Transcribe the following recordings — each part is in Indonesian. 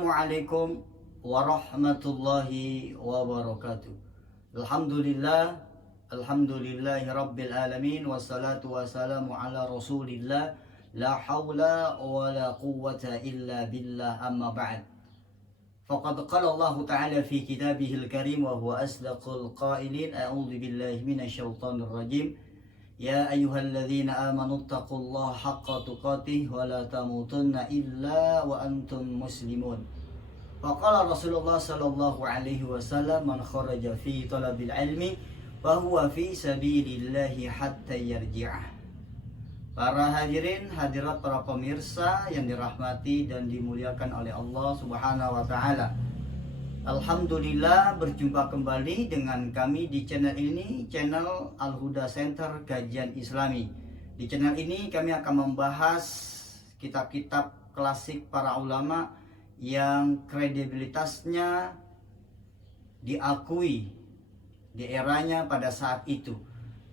Assalamualaikum warahmatullahi wabarakatuh. Alhamdulillahi rabbil alamin. Wassalatu wassalamu ala rasulillah. La hawla wa la quwwata illa billah, amma ba'd. Faqad qala Allah ta'ala fi kitabihil karim wa huwa asdaqul qailin. A'udzu billahi minasyaitonir rajim. Ya ayyuhalladzina amanu taqullaha haqqa tuqatih wa la tamutunna illa wa antum muslimun. Faqala Rasulullah sallallahu alaihi wasallam, man kharaja fi talabil ilmi fa huwa fi sabilillahi hatta yarji'ah. Para hadirin hadirat, para pemirsa yang dirahmati dan dimuliakan oleh Allah Subhanahu wa taala. Alhamdulillah, berjumpa kembali dengan kami di channel ini, channel Al-Huda Center Kajian Islami. Di channel ini kami akan membahas kitab-kitab klasik para ulama yang kredibilitasnya diakui di eranya pada saat itu,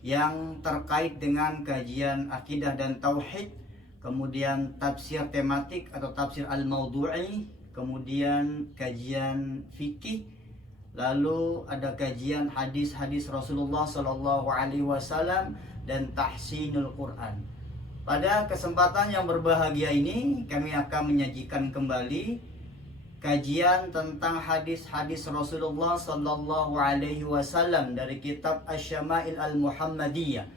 yang terkait dengan kajian akidah dan tauhid, kemudian tafsir tematik atau tafsir al-maudhu'i, kemudian kajian fikih, lalu ada kajian hadis-hadis Rasulullah Sallallahu Alaihi Wasallam dan tahsinul Quran. Pada kesempatan yang berbahagia ini, kami akan menyajikan kembali kajian tentang hadis-hadis Rasulullah Sallallahu Alaihi Wasallam dari kitab Asy-Syama'il Al-Muhammadiyah.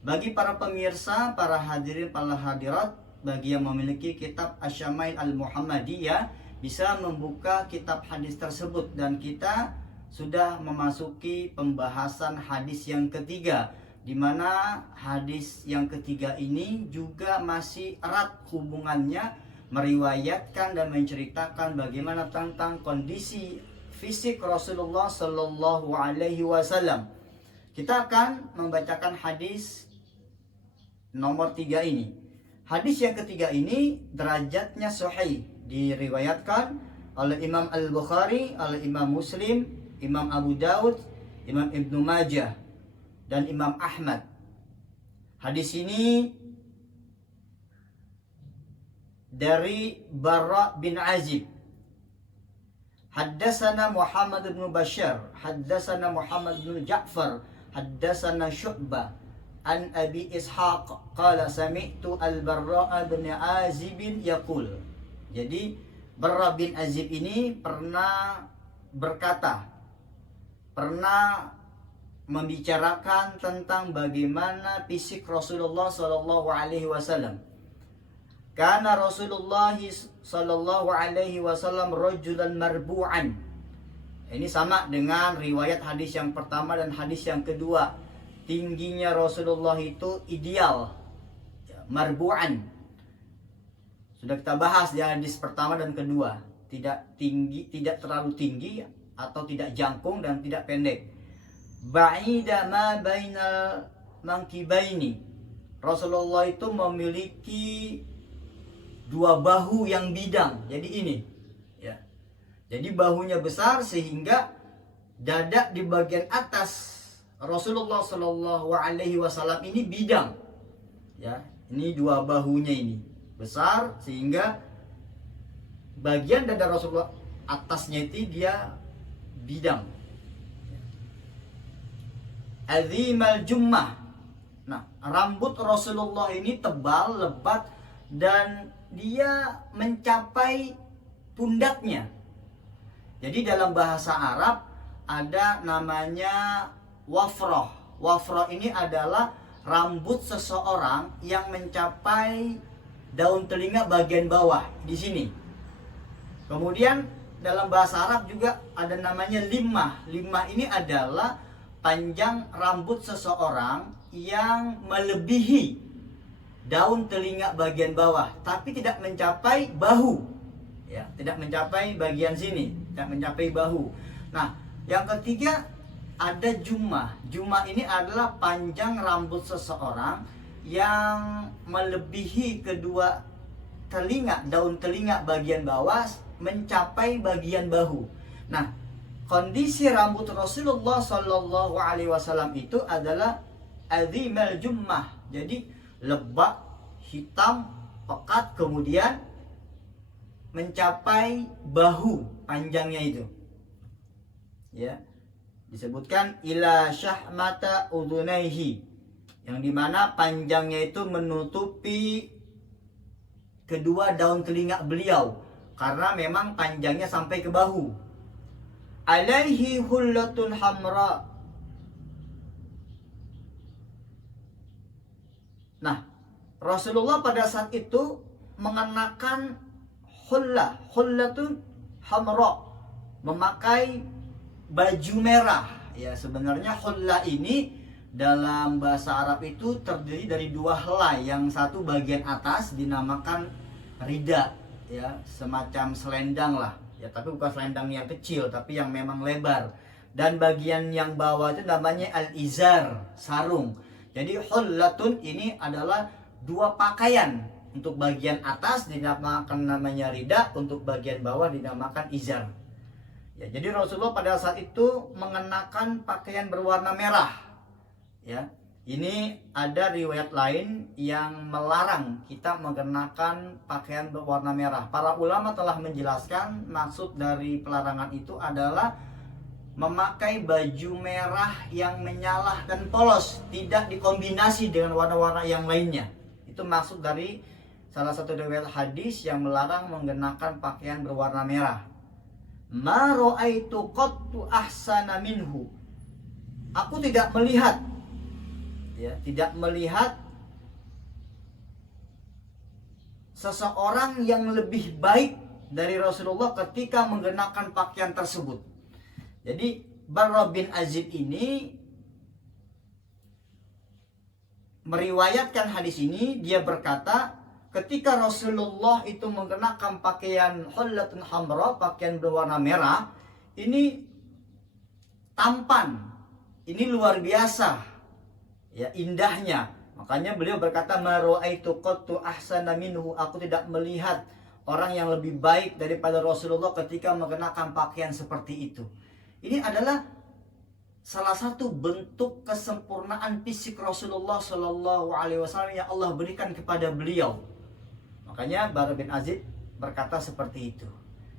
Bagi para pemirsa, para hadirin, para hadirat, bagi yang memiliki kitab Asy-Syama'il Al-Muhammadiyah, bisa membuka kitab hadis tersebut, dan kita sudah memasuki pembahasan hadis yang ketiga, di mana hadis yang ketiga ini juga masih erat hubungannya meriwayatkan dan menceritakan bagaimana tentang kondisi fisik Rasulullah Sallallahu Alaihi Wasallam. Kita akan membacakan hadis nomor 3 ini. Hadis yang ketiga ini derajatnya sahih, diriwayatkan oleh Imam Al-Bukhari, oleh Imam Muslim, Imam Abu Daud, Imam Ibnu Majah, dan Imam Ahmad. Hadis ini dari Barra bin Azib. Haddatsana Muhammad bin Bashar, haddatsana Muhammad bin Ja'far, haddatsana Syu'bah an Abi Ishaq qala sami'tu Al-Barra bin Azib yaqul. Jadi Barra bin Azib ini pernah berkata, pernah membicarakan tentang bagaimana fisik Rasulullah Sallallahu Alaihi Wasallam. Karena Rasulullah Sallallahu Alaihi Wasallam rajulan marbu'an. Ini sama dengan riwayat hadis yang pertama dan hadis yang kedua. Tingginya Rasulullah itu ideal, marbu'an. Sudah kita bahas di hadis pertama dan kedua. Tidak tinggi, tidak terlalu tinggi, atau tidak jangkung dan tidak pendek. Ba'ida ma bainal mankibaini. Rasulullah itu memiliki dua bahu yang bidang. Jadi ini, ya. Jadi bahunya besar sehingga dada di bagian atas Rasulullah Shallallahu Alaihi Wasallam ini bidang. Ya, ini dua bahunya ini besar sehingga bagian dada Rasulullah atasnya itu dia bidang. Azimal jummah. Nah, rambut Rasulullah ini tebal, lebat, dan dia mencapai pundaknya. Jadi dalam bahasa Arab ada namanya wafroh. Wafroh ini adalah rambut seseorang yang mencapai daun telinga bagian bawah di sini. Kemudian dalam bahasa Arab juga ada namanya limah. Limah ini adalah panjang rambut seseorang yang melebihi daun telinga bagian bawah, tapi tidak mencapai bahu. Ya, tidak mencapai bagian sini, tidak mencapai bahu. Nah, yang ketiga ada jummah. Jummah ini adalah panjang rambut seseorang yang melebihi kedua telinga, daun telinga bagian bawah mencapai bagian bahu. Nah, kondisi rambut Rasulullah Sallallahu Alaihi Wasallam itu adalah azimal jummah. Jadi lebat, hitam, pekat, kemudian mencapai bahu panjangnya itu. Ya. Disebutkan ila syahmata udhunaihi, yang dimana panjangnya itu menutupi kedua daun telinga beliau, karena memang panjangnya sampai ke bahu. Alaihi hullatun hamra. Nah, Rasulullah pada saat itu mengenakan hullatun hamra, memakai baju merah. Ya, sebenarnya hullah ini dalam bahasa Arab itu terdiri dari dua helai. Yang satu bagian atas dinamakan rida, ya, semacam selendang lah. Ya, tapi bukan selendang yang kecil, tapi yang memang lebar. Dan bagian yang bawah itu namanya al-izar, sarung. Jadi hullatun ini adalah dua pakaian. Untuk bagian atas dinamakan namanya rida, untuk bagian bawah dinamakan izar. Ya, jadi Rasulullah pada saat itu mengenakan pakaian berwarna merah. Ya, ini ada riwayat lain yang melarang kita mengenakan pakaian berwarna merah. Para ulama telah menjelaskan maksud dari pelarangan itu adalah memakai baju merah yang menyala dan polos, tidak dikombinasi dengan warna-warna yang lainnya. Itu maksud dari salah satu riwayat hadis yang melarang mengenakan pakaian berwarna merah. Ma ra'aitu qattu ahsana minhu. Aku tidak melihat, ya, tidak melihat seseorang yang lebih baik dari Rasulullah ketika mengenakan pakaian tersebut. Jadi Barra bin Azib ini meriwayatkan hadis ini. Dia berkata, ketika Rasulullah itu mengenakan pakaian hullatun hamra, pakaian berwarna merah, ini tampan, ini luar biasa, ya, indahnya. Makanya beliau berkata, ma ra'aitu qattu ahsana minhu. Aku tidak melihat orang yang lebih baik daripada Rasulullah ketika mengenakan pakaian seperti itu. Ini adalah salah satu bentuk kesempurnaan fisik Rasulullah Shallallahu Alaihi Wasallam yang Allah berikan kepada beliau. Makanya Barra bin Azib berkata seperti itu.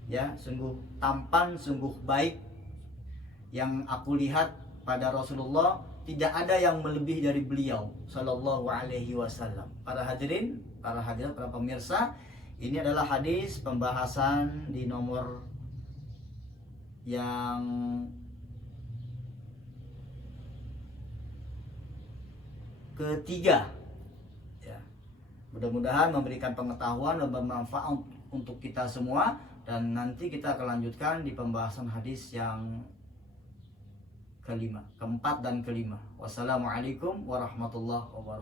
Ya, sungguh tampan, sungguh baik. Yang aku lihat pada Rasulullah tidak ada yang melebihi dari beliau Shallallahu Alaihi Wasallam. Para hadirin, para hadirat, para pemirsa, ini adalah hadis pembahasan di nomor yang ketiga. Ya. Mudah-mudahan memberikan pengetahuan dan bermanfaat untuk kita semua. Dan nanti kita akan lanjutkan di pembahasan hadis yang keempat dan kelima. Wassalamualaikum warahmatullahi wabarakatuh.